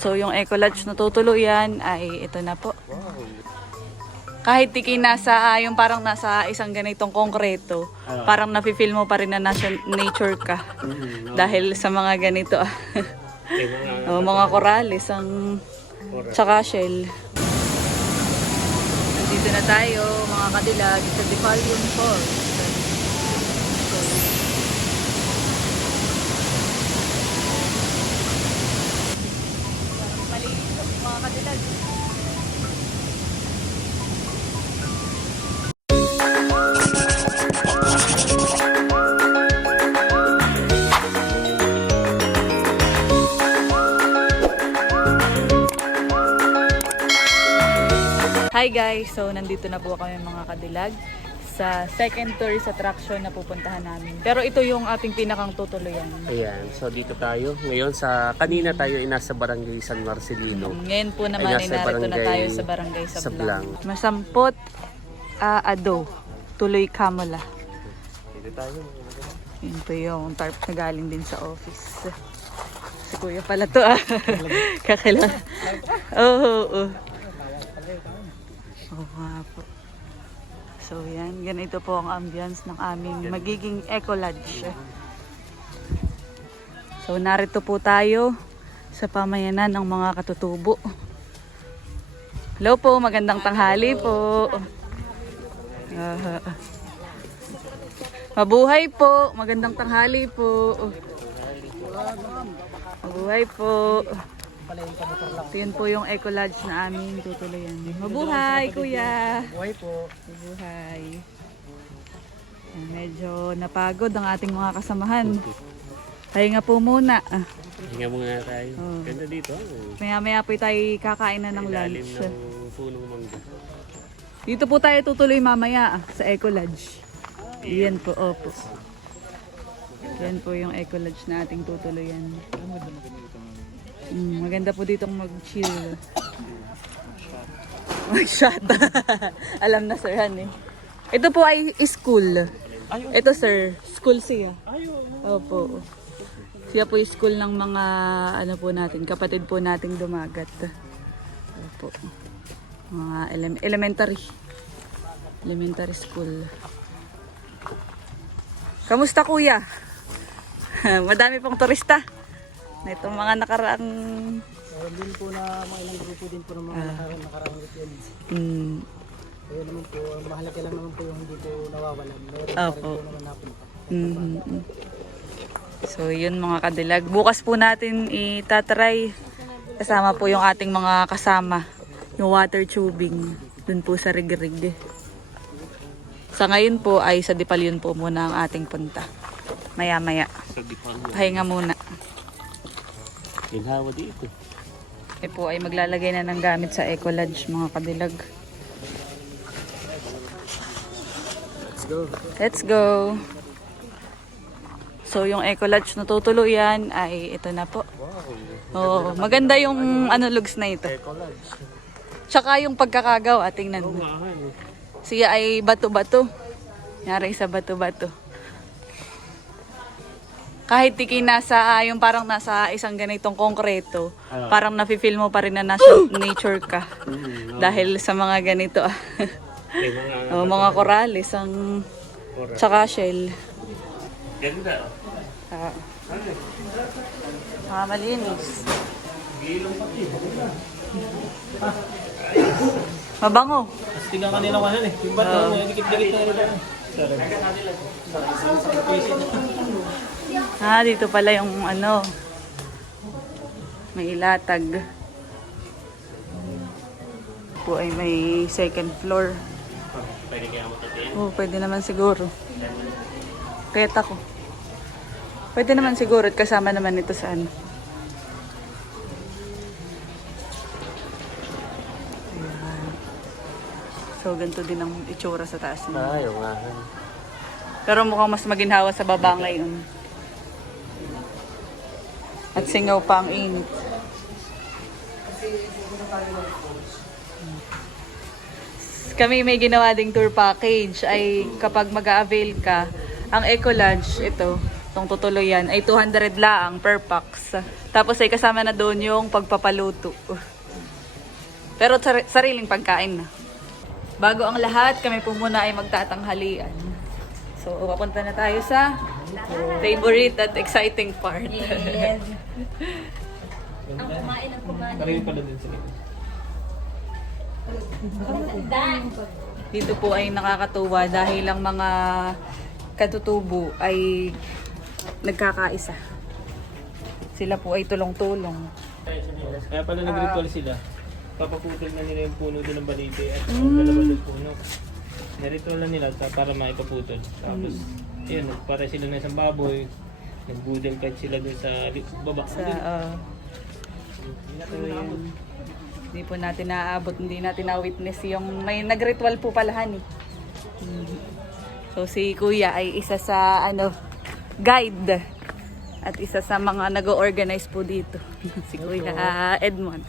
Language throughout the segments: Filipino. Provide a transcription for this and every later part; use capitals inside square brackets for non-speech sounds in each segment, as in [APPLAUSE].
So yung Eco Lodge na tutuluyan ay ito na po. Kahit tiki nasa, yung parang nasa isang ganitong konkreto, Ah. parang nafe-feel mo pa rin na nasa nature ka. Mm, Dahil sa mga ganito, ah. mga oh, mga corales, ang tsaka shell. Nandito na tayo, mga kadilag, sa Defalium Falls. Hi guys! So, nandito na po kami mga kadilag sa second tourist attraction na pupuntahan namin. Pero ito yung ating pinakang tutuluyan. Ayan, so dito tayo. Ngayon sa kanina tayo ay nasa barangay San Marcelino. Ngayon po naman ay Ay, narito na tayo sa barangay Sablang. Sablang. Masampot ah, Ado, Tuloy Kamala. Dito tayo. Yun po yung tarp na galing din sa office. Si kuya pala to ah. [LAUGHS] Kakila. Oo, oo, oo. Oo nga po. So yan, ganito po ang ambience ng aming magiging Eco Lodge. So narito po tayo sa pamayanan ng mga katutubo. Hello po, magandang tanghali po. Ah, Mabuhay po. Magandang tanghali po. Mabuhay po. Ito yun po yung Eco Lodge na aming tutuloyan. Mabuhay, kuya. Buhay po. Mabuhay. Yan, Medyo napagod ang ating mga kasamahan. Pahinga po muna. Ah, Hinga muna tayo. Oo. Ganda dito. oh. Maya-maya po tayo kakain na ng Ilalim lunch. ng punong mangga. Dito po tayo tutuloy mamaya ah, sa Eco Lodge. Yan po, opo. Yan po yung Eco Lodge na ating tutuloyan. Mm, maganda po ditong mag-chill. Mag-shot. [LAUGHS] Alam na sir, han eh. Ito po ay school. Ito sir, school siya. Opo. Siya po yung school ng mga ano po natin, kapatid po nating dumagat. Opo. Mga elem- elementary. Elementary school. Kamusta kuya? [LAUGHS] Madami pong turista. Na itong mga nakaraang... Meron din po na mga ilang grupo din po ng mga nakaraang nakaraang weekends. Mm, Kaya naman po, ang mahalaga lang naman po yung hindi po nawawalan. Meron pa rin Opo. po naman napunta. mm, mm. So yun mga kadilag. Bukas po natin itatry. Kasama po yung ating mga kasama. Yung water tubing. Dun po sa rig-rig. Sa ngayon po ay sa Dipalyon po muna ang ating punta. Maya-maya. Sa Dipang. Pahinga muna. Ginhawa dito. Eh po ay maglalagay na ng gamit sa Eco Lodge mga kadilag. Let's go. Let's go! So yung Eco Lodge na tutuluyan ay ito na po. Oo, maganda yung ano lugs na ito. Ecolodge. Tsaka yung pagkakagawa, tingnan mo. Maahan. eh. Siya ay bato-bato. Yari sa bato-bato. Kahit tiki nasa, ah, yung parang nasa isang ganitong konkreto, Ah. parang nafe-feel mo pa rin na nasa nature ka. Mm, Dahil sa mga ganito, ah. eh, mga [LAUGHS] oh, mga corales, ang oras. tsaka shell. Ganda. oh. Ah, Ano? mga malinis. Gilong pati. [LAUGHS] Mabango. Tapos tingnan kanina kanan eh. Yung bato, may dikit-dikit na rin. Ah, dito pala yung ano. May ilatag. Po ay may second floor. Pwede kaya mo tatiin. Oh, pwede naman siguro. Kahit ako. Pwede naman siguro at kasama naman ito sa ano. Ayan. So, ganito din ang itsura sa taas niya. Ayaw nga. Pero mukhang mas maginhawa sa baba ngayon. At singaw pa ang init. Kami may ginawa ding tour package ay kapag mag avail ka, ang Eco Lodge, ito, Itong tutuluyan ay 200 laang per pax. Tapos ay kasama na doon yung pagpapaluto. Pero sar- sariling pagkain na. Bago ang lahat, kami po muna ay magtatanghalian. So, papunta na tayo sa favorite at exciting part. Karami pala din sila. Dito po ay nakakatuwa dahil ang mga katutubo ay nagkakaisa. Sila po ay tulong-tulong. Kaya pala nag-ritual sila. Papaputol na nila yung puno doon ng balite at yung dalawa ng puno. Naritual na nila para maipaputol. Tapos, yun, para sila na isang baboy. Nagbudel kahit sila doon sa baba. Sa, uh, so yun. Hindi po natin naaabot, hindi natin na-witness yung may nag-ritual po palahan eh. So si Kuya ay isa sa ano guide at isa sa mga nag-organize po dito. [LAUGHS] si Kuya Edmond.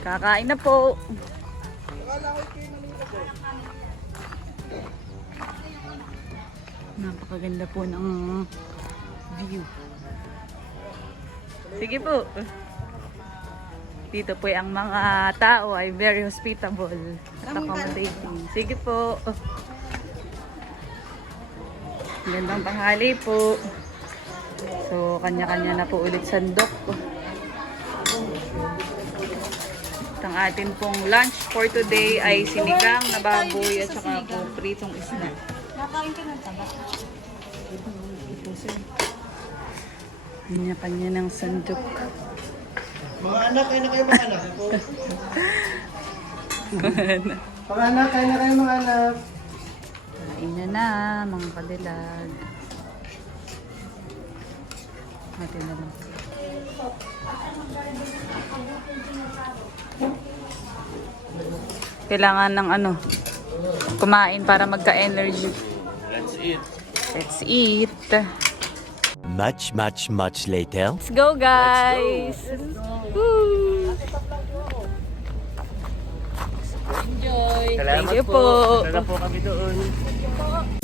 Kakain na po. Napakaganda po ng view. Sige po. Dito po ang mga tao ay very hospitable at accommodating. Sige po. Gandang tanghali po. So, kanya-kanya na po ulit sandok. At ang atin pong lunch for today ay sinigang na baboy at saka po pritong isda. Nakain ka ng taba. Kanya-kanya ng sandok. Mga anak, kayo na kayo mga anak. [LAUGHS] mga anak, kayo na kayo mga anak. Kain na na, mga kadilag. Natin na lang. Kailangan ng ano, kumain para magka-energy. That's it. Let's eat. Much, much, much later. Let's go, guys! Woo! Enjoy! Salamat Thank you po. po. Salamat po kami doon. Dito na po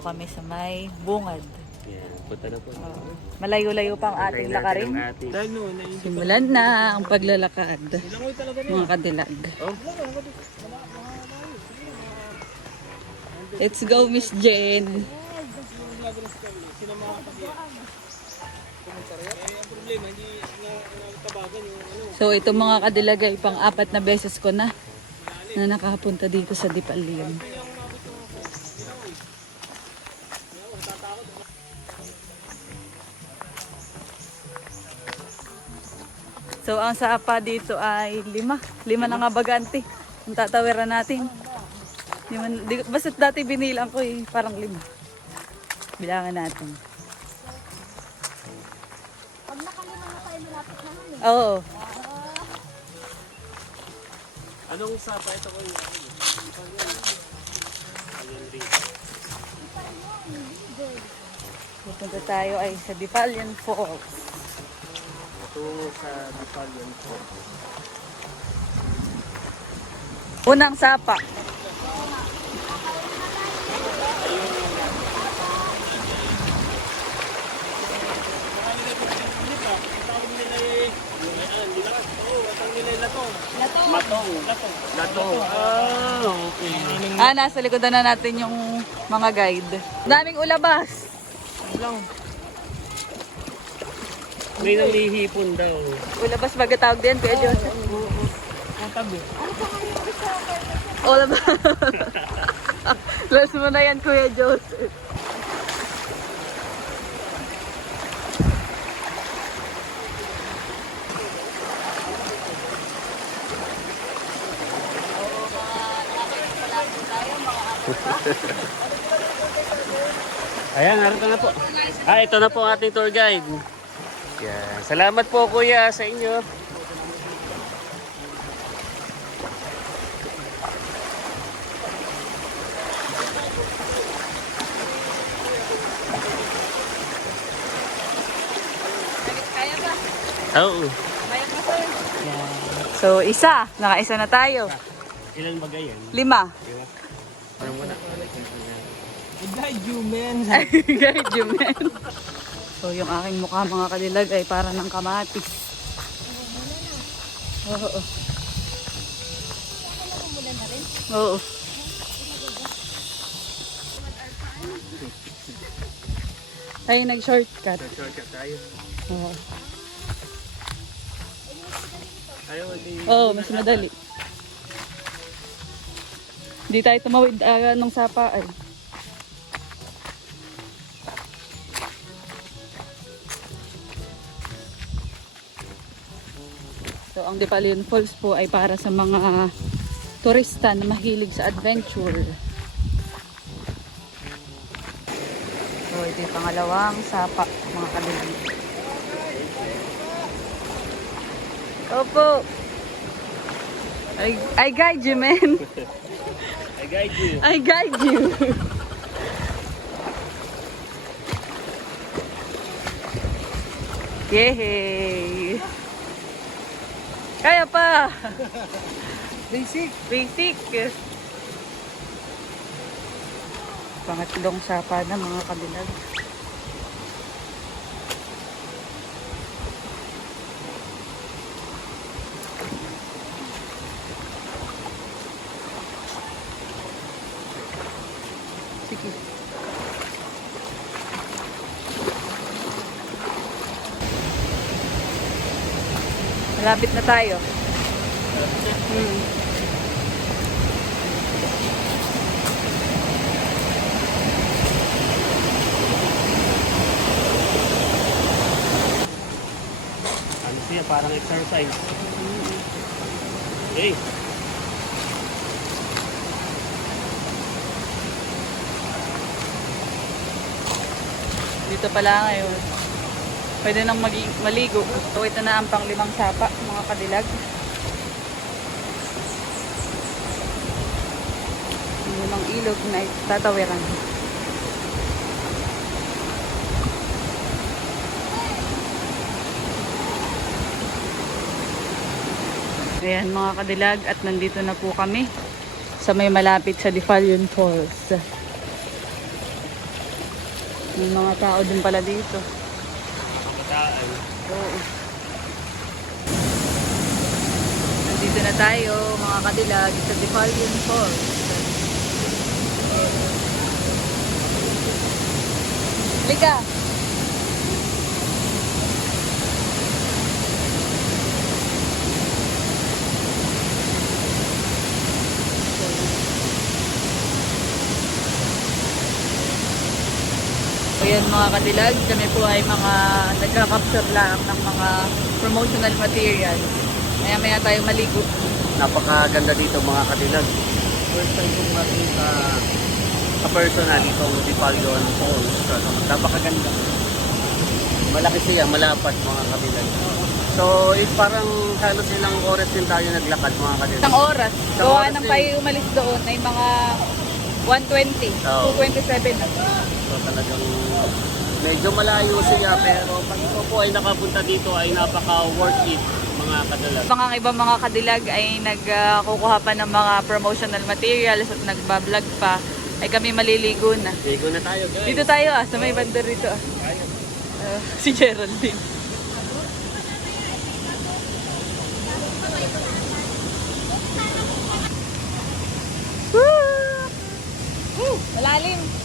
kami sa may bungad. Yan, punta na po. Malayo-layo pa ang ating lakarin. Simulan na ang paglalakad. Mga kadilag. Let's go, Miss Jen. So, ito mga kadilag ay pang-apat na beses ko na na nakapunta dito sa Dipalian. So, ang sapa dito ay lima. Lima na nga bagante. Ang tatawiran natin. Lima, di, basta dati binilang ko eh, parang lima. Bilangan natin. Pag nakalima na tayo, malapit na naman eh. Oo. Anong sapa ito ko yun? Pupunta tayo ay sa Dipalian Falls. Tungo sa Battalion po. Unang sapa. Latong. Ah, okay. Ah, nasa likodan na natin yung mga guide. Daming ulabas. May nanghihipon daw. Ulabas baga tawag din, Kuya Joseph. ang tabi. Ulabas. Last mo na yan, Kuya Joseph. Ayan, narito na po. Ah, ito na po ang ating tour guide. Yan. Salamat po kuya sa inyo. Kaya ba? Oo. Sir? So, isa. Nakaisa na tayo. Ilan ba yan? Lima. Ano mo na? Guide you, man. [LAUGHS] Guide you, man. So, yung aking mukha mga kadilag ay para ng kamatis. Oo. Oo. Tayo nag-shortcut. Shortcut tayo. Oo. Oo, mas madali. Hindi tayo tumawid uh, nung sapa ay. So, ang Depalion Falls po ay para sa mga turista na mahilig sa adventure. So, ito yung pangalawang sapa, mga kadilag. Opo. I, I guide you, man. I guide you. I guide you. Yay! Kaya pa! Basic. Basic! Pangatlong sapa na mga kabilag. Sige. Malapit na tayo. Hmm. Ano siya? Parang exercise. Hey. Dito pala ngayon. Pwede nang maligo. So ito na ang panglimang sapa, kadilag. Ang limang ilog na tatawiran. Ayan mga kadilag at nandito na po kami sa may malapit sa Defalion Falls. May mga tao din pala dito. Kataan. Oo. Nandito na tayo, mga kadilag, sa Defalion Falls. Liga! Ayan mga kadilag, kami po ay mga nagka-capture lang ng mga promotional material. Maya maya tayo maligo. Napakaganda dito mga kadilag. First time kong makita ka-personal itong Dipalion Falls. Ano, Napakaganda. Malaki siya, malapat mga kadilag. So, it parang halos ilang oras din tayo naglakad mga kadilag. Isang oras. Isang Gawa oras ng din. tayo umalis doon ay mga 120. Oo. 227 na. So talagang medyo malayo siya pero pag ikaw po ay nakapunta dito ay napaka worth it mga kadalag. Mga ibang mga kadilag ay nagkukuha pa ng mga promotional materials at nagbablog pa. Ay kami maliligo na. Ligo na tayo guys. Dito tayo ah, sa may banda rito ah. Ah, si Geraldine. Woo! Malalim.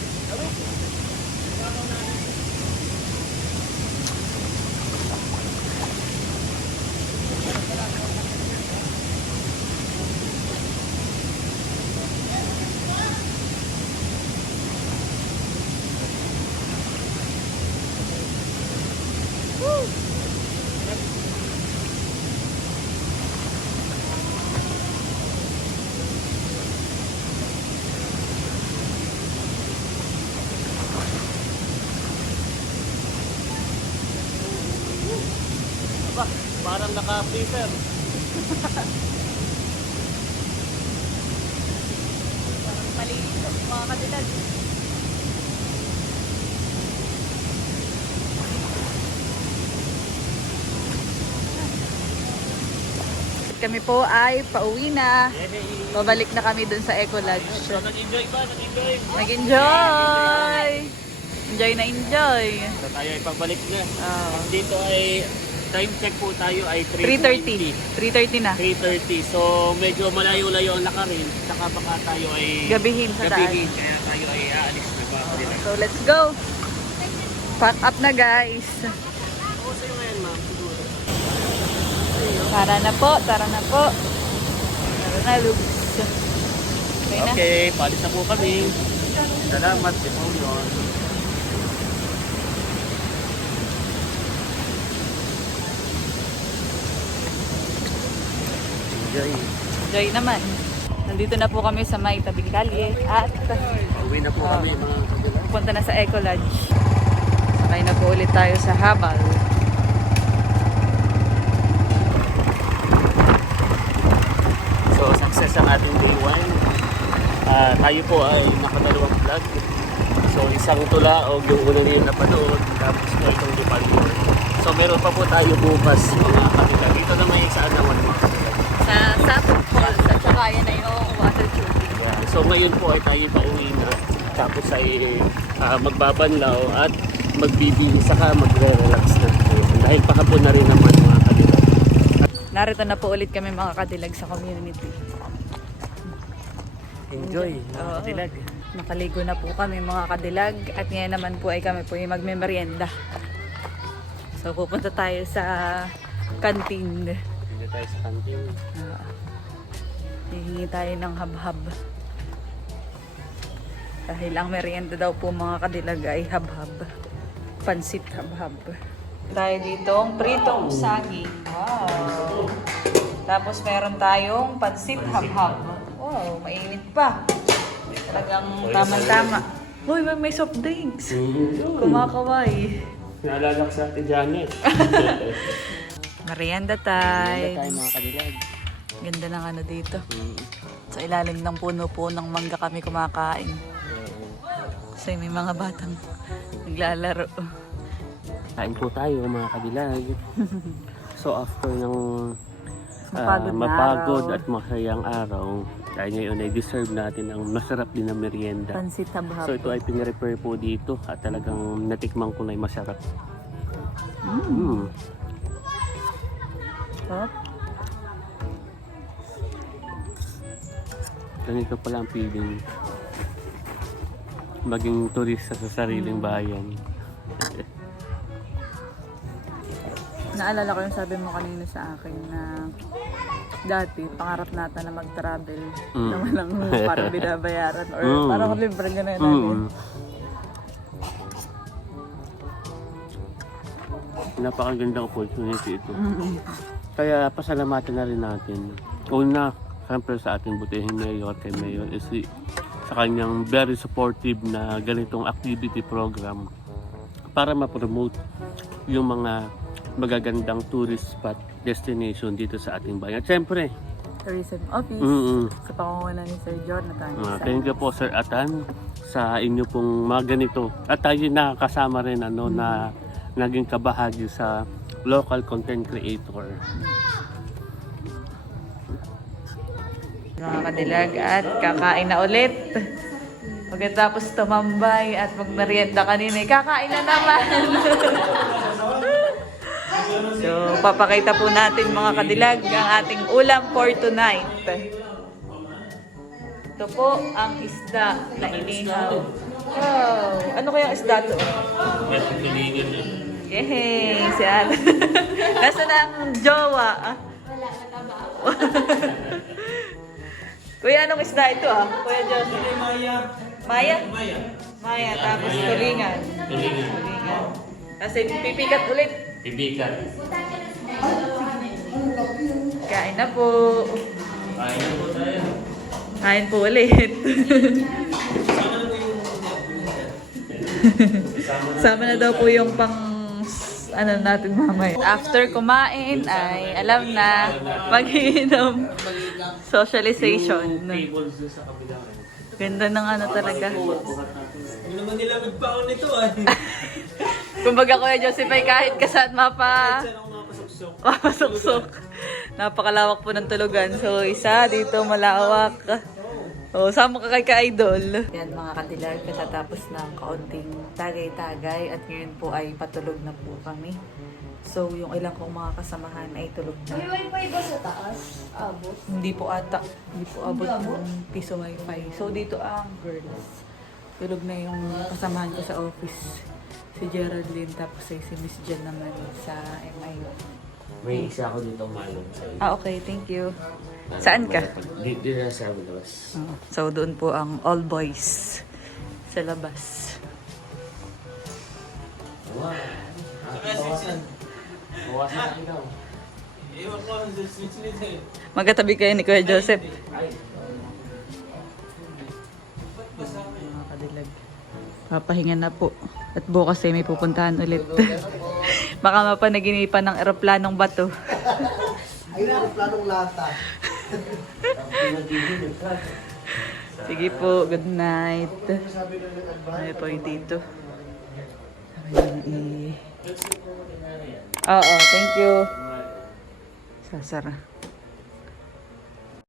Parang naka-freezer. Maliit mga kadilag. Kami po ay pauwi na. Babalik na kami dun sa Eco Lodge. So, nag-enjoy ba? Nag-enjoy? Nag-enjoy! Enjoy na enjoy. So, tayo ay pagbalik na. Oh. Dito ay time check po tayo ay 3.30. 3.30 na. 3.30. So, medyo malayo-layo ang lakarin. Saka baka tayo ay Gabihin sa taas. gabihin. Kaya tayo ay aalis na ba? So let's go! Pack up na guys. Oo, sa'yo ngayon ma'am. Tara na po, tara na po. Tara na, Lugs. Okay. Okay, palis na po kami. Salamat, Demonyon. Enjoy. Enjoy naman. Nandito na po kami sa may tabing kalye at Uwi na po Ah. kami mga kabilang. pupunta na sa Eco Lodge. Sakay na po ulit tayo sa Habal. So, success ang ating day one. Ah, tayo po ay nakadalawang vlog. So, isang tulaog yung una niyo napanood, tapos po itong Dipalyor. So, meron pa po tayo bukas mga kanila. Dito na may saan naman mga. Sa Sapot Falls at saka yan na yung water tubing. Yeah. So, ngayon po ay tayo pauwi na. Tapos ay ah, magbabanlaw at magbibili saka magre-relax na po. Dahil pakapon na rin naman mga kanila. Narito na po ulit kami mga kadilag sa community. Enjoy, mga Oo. katilag. Nakaligo na po kami mga kadilag at ngayon naman po ay kami po ay magme-merienda. So pupunta tayo sa canteen. Dito tayo sa kantin. Uh, hihingi tayo ng hab-hab. Dahil ang merienda daw po mga kadilag ay hab-hab. Pansit hab-hab. Tayo dito ang pritong saging. Wow! Tapos meron tayong pansit hab-hab. Wow, mainit pa. Talagang tamang-tama. Uy, may, may soft drinks. Kumakaway. Naalala ko sa atin Janet. [LAUGHS] Merienda Dito tayo time. mga kadilag. Ganda ng ano dito. Sa ilalim ng puno po ng mangga kami kumakain. Kasi may mga batang naglalaro. Kain po tayo mga kadilag. [LAUGHS] so after ng ah, Mapagod araw. at masayang araw, dahil ngayon ay deserve natin ang masarap din na merienda. Pansit. So ito ay pinrepair po dito at talagang natikman ko na ay masarap. Mm. Sarap. Ganito pala ang feeling. Maging turista sa sariling bayan. Naalala ko yung sabi mo kanina sa akin na dati, pangarap natin na mag-travel Mm. na walang [LAUGHS] parang binabayaran or Mm. parang libre gano'n natin. Mm. Napakagandang opportunity ito. Mm. Kaya pasalamatan na rin natin. Una, siyempre sa ating butihing mayor, kay Mayor Isi, sa kanyang very supportive na ganitong activity program para ma-promote yung mga magagandang tourist spot destination dito sa ating bayan. At siyempre, Tourism Office mm sa pangunguna ni Sir Jonathan. Sa- thank you po Sir Atan sa inyo pong mga ganito. At tayo nakakasama rin ano na naging kabahagi sa local content creator. mga kadilag at kakain na ulit. Pagkatapos tumambay at magmerienda kanina, eh, kakain na naman. [LAUGHS] so, papakita po natin mga kadilag ang ating ulam for tonight. Ito po ang isda na inihaw. Wow! Ano kayang isda to? Yehey! Si Al. [LAUGHS] Nasaan ang jowa? Ah? [LAUGHS] Kuya, anong isda ito ah? Kuya John. Maya. Maya? Maya. Maya, tapos tulingan. Tulingan. Tulingan. Kasi pipikat ulit. Ibigan. Kain na po. Ayun po tayo. Kain po ulit. Sama na [LAUGHS] daw po yung pang ano natin mamaya. After kumain ay alam na mag-iinom. Socialization. Ganda ng ano talaga. Hindi naman nila magpaon nito ah. [LAUGHS] Kumbaga Kuya Joseph ay kahit kasat mapa. Mapasuksok. Napakalawak po ng tulugan. So, isa dito malawak. O, sama ka kay ka-idol. Yan mga kadilag, katatapos ng kaunting tagay-tagay at ngayon po ay patulog na po kami. So, yung ilang kong mga kasamahan ay tulog na. May wifi ba sa taas? Abot. Hindi po ata, hindi po abot ng piso wifi. So, dito ang girls. Tulog na yung kasamahan ko sa office. Si Geraldine, tapos ay si Miss Jen naman sa MIO. May isa ako dito malong sa Ah, okay. Thank you. Saan ka? Dito na sa labas. Oh, So, doon po ang all boys sa labas. Bawasan. Bawasan na ikaw. Magkatabi kayo ni Kuya Joseph. Mga kadilag. Papahinga na po. At bukas ay may pupuntahan ulit. [LAUGHS] Baka mapanaginipan ng eroplanong bato. Ayun ang planong lata. [LAUGHS] Sige po, good night. Ano po yung dito? I- Oo, thank you. Sasara.